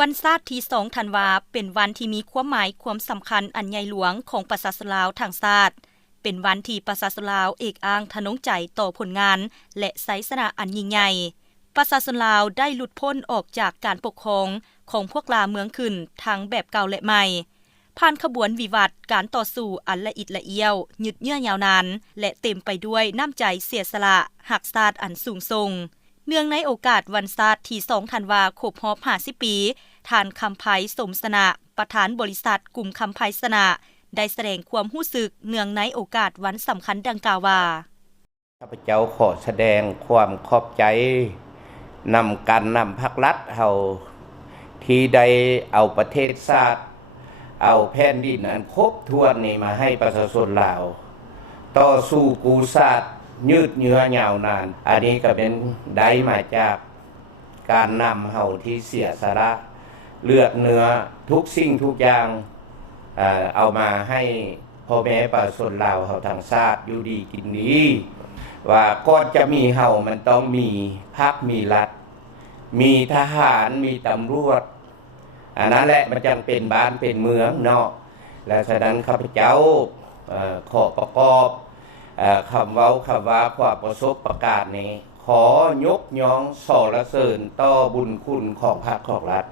วันชาติที่2ธันวาเป็นวันที่มีความหมายความสำคัญอันใหญ่หลวงของประชาชนลาวทั้งชาติเป็นวันที่ประชาชนลาวเอกอ้างทะนงใจต่อผลงานและไสยชนะอันยิ่งใหญ่ประชาชนลาวได้หลุดพ้นออกจากการปกครองของพวกลาเมืองขึ้นทั้งแบบเก่าและใหม่ผ่านขบวนวิวัฒน์การต่อสู้อันละอิดละเอียวยึดเยื่อยาวนานและเต็มไปด้วยน้ำใจเสียสละหักชาติอันสูงส่งเนื่องในโอกาสวันชาติที่2ธันวาคมรอบ50ปีท่านคำไพสมสนะประธานบริษัทกลุ่มคำไพสนะได้แสดงความรู้สึกเนื่องในโอกาสวันสำคัญดังกล่าวว่าข้าพเจ้าขอแสดงความขอบใจนำการนำภาครัฐเฮาที่ได้เอาประเทศชาติเอาแผ่นดินอันครบถ้วนนี้มาให้ประชาชนลาวต่อสู้กู้ชาติยืดเยื้อยาวนานอันนี้ก็เป็นได้มาจากการนำเฮาที่เสียสละเลือดเนื้อทุกสิ่งทุกอย่างเอามาให้พ่อแม่ประชาชนลาวเฮาทั้งชาติอยู่ดีกินดีว่าก่อนจะมีเฮามันต้องมีพรรคมีรัฐมีทหารมีตำรวจอันนั้นแหละมันจังเป็นบ้านเป็นเมืองเนาะและฉะนั้นข้าพเจ้าขอประกอบคำเว้าคำว่าความประสบประกาศนี้ขอยกย่องสรรเสริญต่อบุญคุณของภาคของรัฐ